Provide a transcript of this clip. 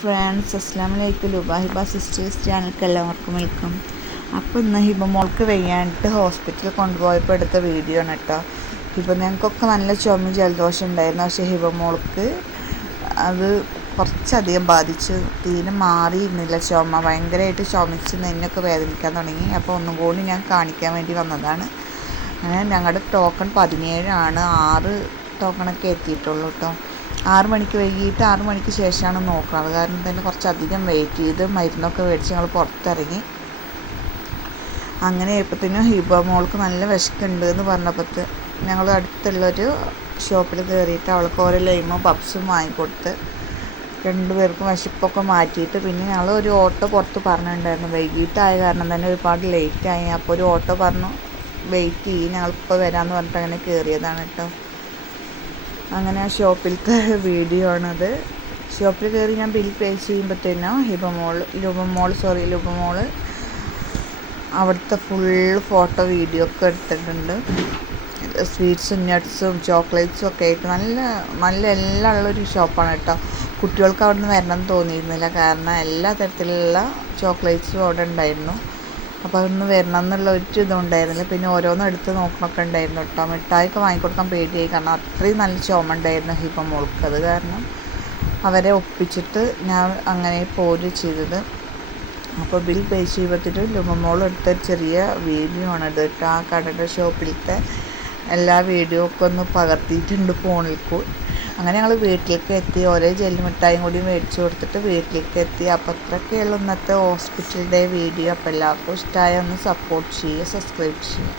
Friends അസ്ലാം വലൈക്കും ലുബാഹിബ sisters ചാനൽക്ക് എല്ലാവർക്കും വെൽക്കം. അപ്പോൾ ഇന്ന് ഹിബ മോൾക്ക് വയ്യാണ്ട് ഹോസ്പിറ്റലിൽ കൊണ്ടുപോയപ്പോൾ എടുത്ത വീഡിയോ ആണ് കേട്ടോ ഹിബ ഞങ്ങൾക്കൊക്കെ നല്ല ചുമ ജലദോഷം ഉണ്ടായിരുന്നു. പക്ഷേ ഹിബ മോൾക്ക് അത് കുറച്ചധികം ബാധിച്ച്. തീരെ മാറിയിരുന്നില്ല ചുമ. ഭയങ്കരമായിട്ട് ചുമച്ച് നെഞ്ഞൊക്കെ വേദനിക്കാൻ തുടങ്ങി. അപ്പോൾ ഒന്നും കൂടി ഞാൻ കാണിക്കാൻ വേണ്ടി വന്നതാണ്. അങ്ങനെ ഞങ്ങളുടെ ടോക്കൺ പതിനേഴാണ്. ആറ് ടോക്കണൊക്കെ എത്തിയിട്ടുള്ളൂ കേട്ടോ ആറ് മണിക്ക് വൈകിട്ട് ആറ് മണിക്ക് ശേഷമാണ് നോക്കുന്നത് കാരണം തന്നെ കുറച്ചധികം വെയിറ്റ് ചെയ്ത് മരുന്നൊക്കെ മേടിച്ച് ഞങ്ങൾ പുറത്തിറങ്ങി. അങ്ങനെ ആയപ്പോഴത്തേനും ഹിബ മോൾക്ക് നല്ല വിശക്കുണ്ട് എന്ന് പറഞ്ഞപ്പോൾ ഞങ്ങൾ അടുത്തുള്ളൊരു ഷോപ്പിൽ കയറിയിട്ട് അവൾക്ക് ഓരോ ലൈമോ പപ്സും വാങ്ങിക്കൊടുത്ത് രണ്ടുപേർക്കും വിശപ്പൊക്കെ മാറ്റിയിട്ട് പിന്നെ ഞങ്ങൾ ഒരു ഓട്ടോ പുറത്ത് പറഞ്ഞിട്ടുണ്ടായിരുന്നു. വൈകിട്ടായ കാരണം തന്നെ ഒരുപാട് ലേറ്റായി അപ്പോൾ ഒരു ഓട്ടോ പറഞ്ഞു വെയിറ്റ് ചെയ്യും ഞങ്ങളിപ്പോൾ വരാമെന്ന് പറഞ്ഞിട്ട് അങ്ങനെ കയറിയതാണ് കേട്ടോ. അങ്ങനെ ആ ഷോപ്പിലത്തെ വീഡിയോ ആണത്. ഷോപ്പിൽ കയറി ഞാൻ ബിൽ പേ ചെയ്യുമ്പോഴത്തേനും ഹിബമോൾ ലുബമോൾ സോറി ലുബമോൾ അവിടുത്തെ ഫുൾ ഫോട്ടോ വീഡിയോ ഒക്കെ എടുത്തിട്ടുണ്ട്. സ്വീറ്റ്സും നട്ട്സും ചോക്ലേറ്റ്സും ഒക്കെ ആയിട്ട് നല്ല നല്ല എല്ലാം ഉള്ളൊരു ഷോപ്പാണ് കേട്ടോ. കുട്ടികൾക്ക് അവിടെ നിന്ന് വരണം തോന്നിയിരുന്നില്ല. കാരണം എല്ലാ തരത്തിലുള്ള ചോക്ലേറ്റ്സും അവിടെ ഉണ്ടായിരുന്നു. അപ്പോൾ അതൊന്ന് വരണം എന്നുള്ള ഒരു ഇതും ഉണ്ടായിരുന്നില്ല പിന്നെ ഓരോന്നും എടുത്ത് നോക്കണമൊക്കെ ഉണ്ടായിരുന്നു കേട്ടോ. മിഠായിയൊക്കെ വാങ്ങിക്കൊടുക്കാൻ പേടിയായി. കാരണം അത്രയും നല്ല ചുമ ഉണ്ടായിരുന്നു ഹിപ്പം മോൾക്ക്. അത് കാരണം അവരെ ഒപ്പിച്ചിട്ട് ഞാൻ അങ്ങനെ പോര് ചെയ്തത്. അപ്പോൾ ബിൽ പേ ചെയ്യുമ്പോഴത്തേക്ക് ലുമമോൾ എടുത്ത ചെറിയ വീഡിയോ ആണ് കേട്ടോ. ആ കടയുടെ ഷോപ്പിലത്തെ എല്ലാ വീഡിയോ ഒക്കെ ഒന്ന് പകർത്തിയിട്ടുണ്ട് ഫോണിൽ അങ്ങനെ ഞങ്ങൾ വീട്ടിലേക്ക് എത്തി. ഒരേ ജെല്ലി മിഠായും കൂടി മേടിച്ചു കൊടുത്തിട്ട് വീട്ടിലേക്ക് എത്തി. അപ്പോൾ അത്രയൊക്കെയുള്ള ഇന്നത്തെ ഹോസ്പിറ്റലിന്റെ വീഡിയോ അപ്പോൾ എല്ലാവർക്കും ഇഷ്ടമായ ഒന്ന് സപ്പോർട്ട് ചെയ്യുക സബ്സ്ക്രൈബ് ചെയ്യുക.